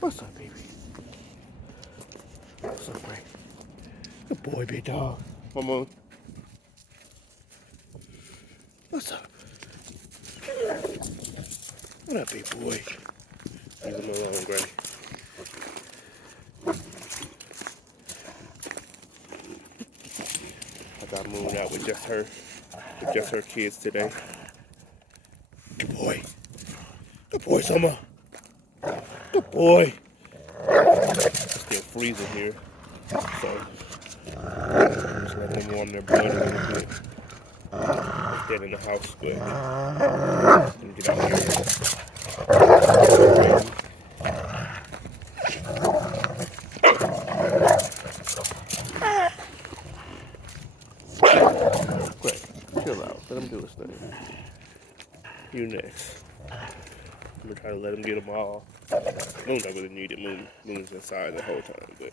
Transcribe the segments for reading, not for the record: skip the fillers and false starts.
What's up, baby? What's up, Ray? Good boy, big dog. Come on. What's up? What up, big boy? Leave him alone, Gray. I got Moon out with just her kids today. Good boy. Good boy, Summer. Good boy. It's still freezing here, so just letting them warm their blood a little bit. Staying in the house, but let me get out here. Great. Chill out. Let him do his thing. You next. I'm gonna try to let him get them all. Moon's not really need it. Moon's inside the whole time, but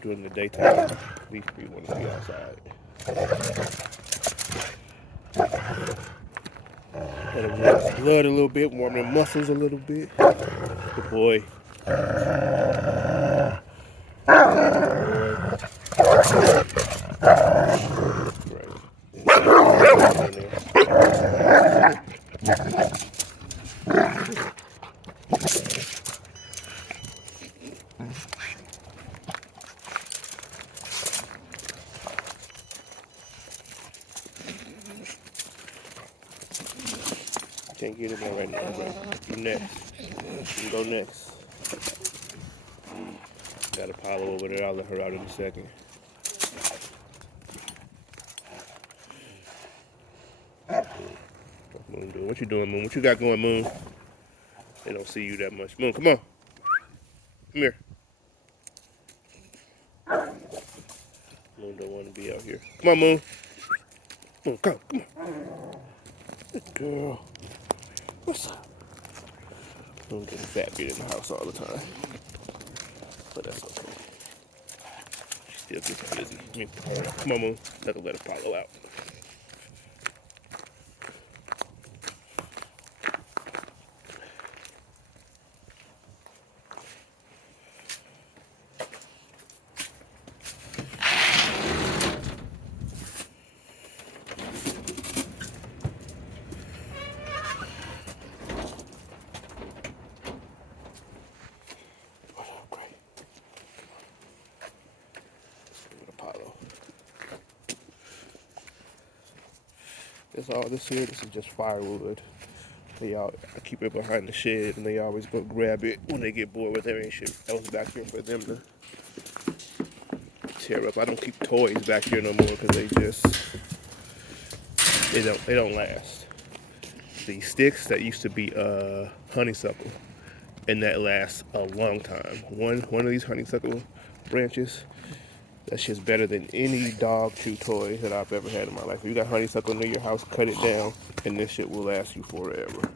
during the daytime, we want to be outside. Let him warm his blood a little bit, warm their muscles a little bit. Good boy. Can't get in there right now, bro. You next. You can go next. Got Apollo over there. I'll let her out in a second. What's Moon doing? What you doing, Moon? What you got going, Moon? They don't see you that much. Moon, come on. Come here. Moon don't want to be out here. Come on, Moon. Moon, come on. Good girl. What's up? Moon getting fat beat in the house all the time. But that's okay. She still gets busy. Come on, Moon. Let Apollo out. Apollo. That's all this here. This is just firewood. I keep it behind the shed, and they always go grab it when they get bored with there ain't shit else back here for them to tear up. I don't keep toys back here no more because they don't last. The sticks that used to be honeysuckle, and that lasts a long time. One of these honeysuckle branches, that shit's better than any dog chew toy that I've ever had in my life. If you got honeysuckle near your house, cut it down, and this shit will last you forever.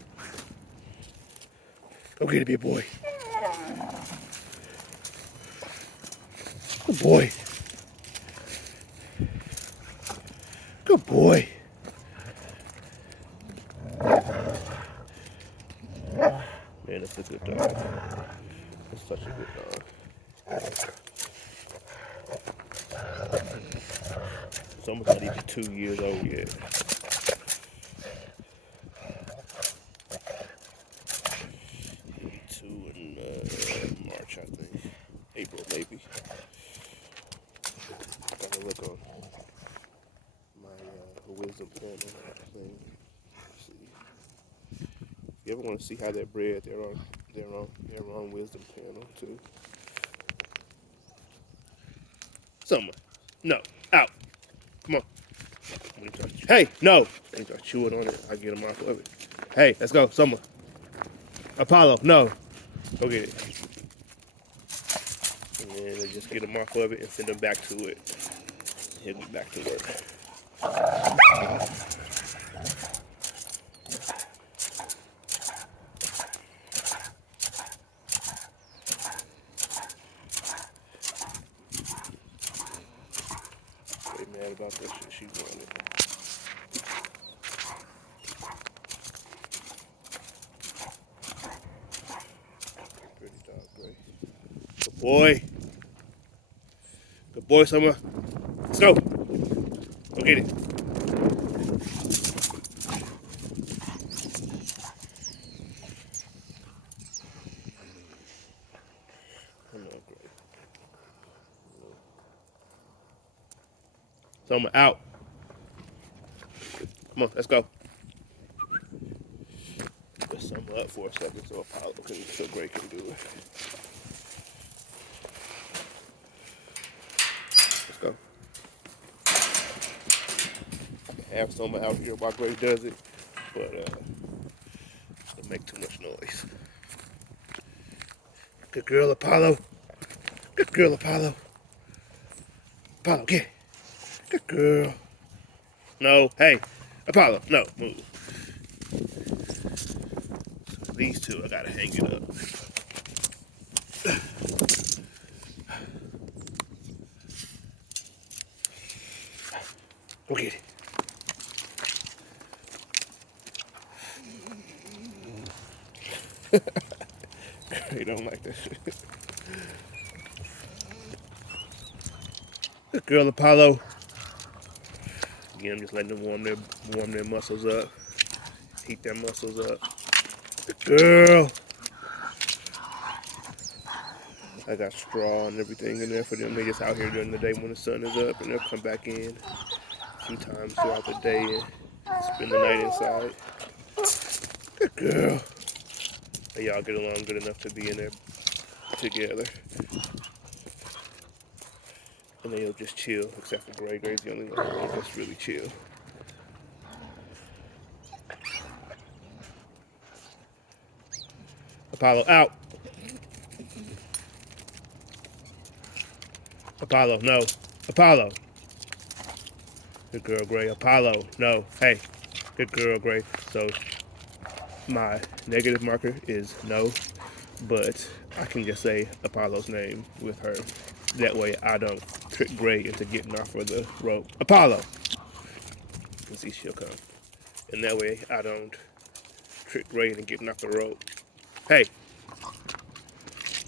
Go get it, big boy. Good boy. Good boy. Man, that's a good dog. That's such a good dog. It's almost not even 2 years old yet. Two in March, I think. April, maybe. Gotta look on my wisdom panel thing. See. You ever want to see how they're bred? They're on wisdom panel too. Someone, no, out. Come on. Hey, no. When he starts chewing on it, I get him off of it. Hey, let's go. Someone. Apollo, no. Go get it. And then they just get him off of it and send him back to it. He'll be back to work. They mad about that shit. She wanted. Pretty dog. boy. Good boy, Summer. Let's go. Go get it. Come on, Gray. Summer, out. Come on, let's go. Put Summer up for a second so Gray can do it. Let's go. Have Summer out here while Gray does it, but it'll make too much noise. Good girl, Apollo. Good girl, Apollo. Apollo, get it. Good girl. No, hey, Apollo, no, move. So these two, I gotta hang it up. Go get it. They don't like that shit. Good girl, Apollo. Again, I'm just letting them warm their muscles up, heat their muscles up. Good girl. I got straw and everything in there for them. They just out here during the day when the sun is up, and they'll come back in a few times throughout the day and spend the night inside. Good girl. And y'all get along good enough to be in there together. And then you'll just chill, except for Gray. Gray's the only one who just really chill. Apollo, out. Apollo, no. Apollo. Good girl, Gray. Apollo, no. Hey, good girl, Gray. So my negative marker is no, but I can just say Apollo's name with her. That way I don't trick Gray into getting off of the rope. Apollo! And see, she'll come. And that way I don't trick Gray into getting off the rope. Hey!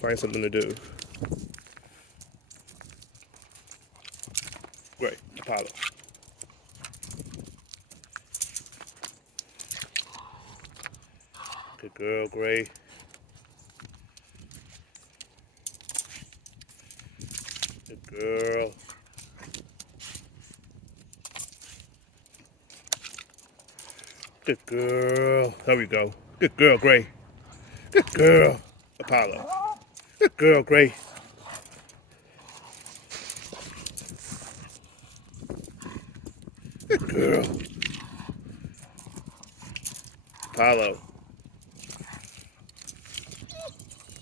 Find something to do. Great. Apollo. Good girl, Gray. Good girl. Good girl. There we go. Good girl, Gray. Good girl, Apollo. Good girl, Gray. Good girl. Apollo.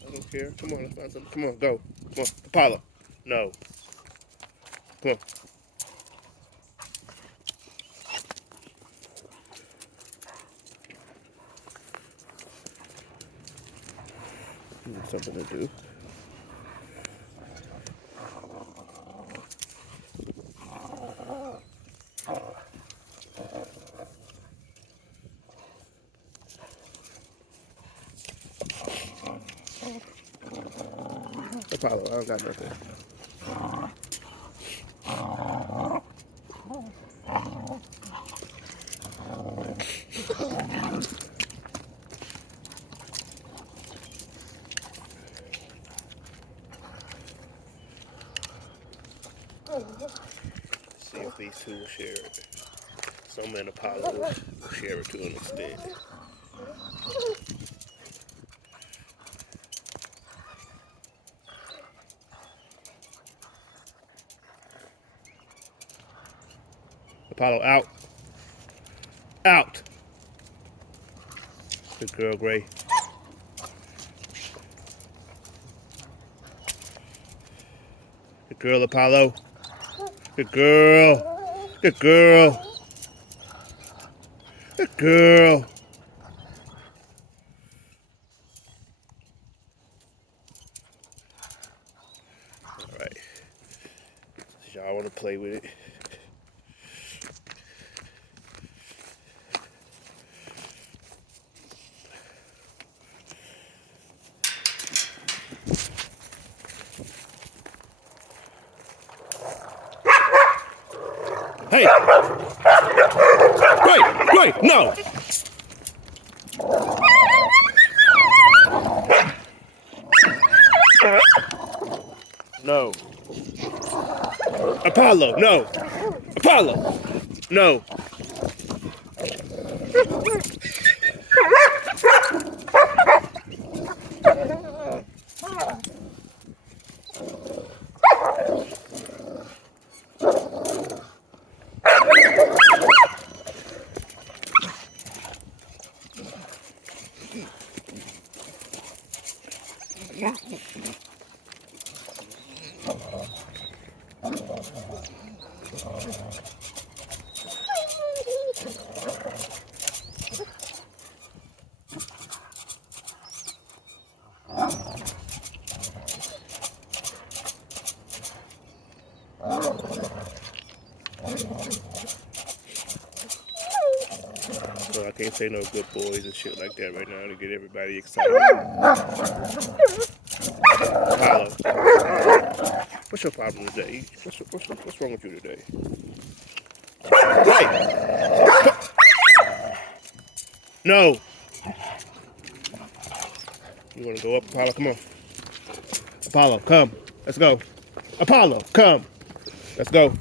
I don't care. Come on, let's find something. Come on, go. Come on, Apollo. No. Come on. Need something to do. Apollo, I don't got nothing. See if these two will share it. Some and Apollo will share it to an extent. Apollo, out. Out. Good girl, Gray. Good girl, Apollo. Good girl. Good girl. Good girl. All right. Y'all want to play with it? Hey! Wait! No! No. Apollo, no. Apollo, no. So I can't say no good boys and shit like that right now to get everybody excited. Apollo, what's your problem today? What's wrong with you today? Hey! No! You wanna go up, Apollo? Come on. Apollo, come. Let's go. Apollo, come. Let's go.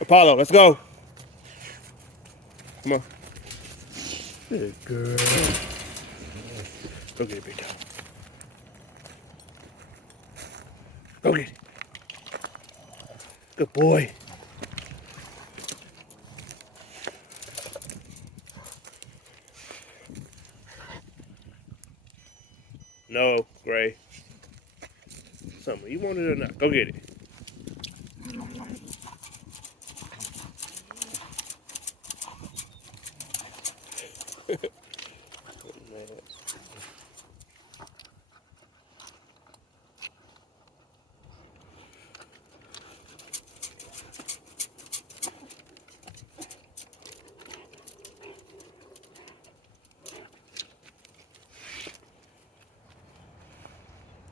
Apollo, let's go. Come on. Good girl. Go get it, big dog. Go get it. Good boy. No, Gray. Summer, you want it or not? Go get it.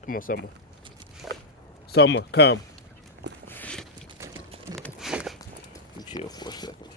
Come on, Summer. Summer, come. You chill for a second.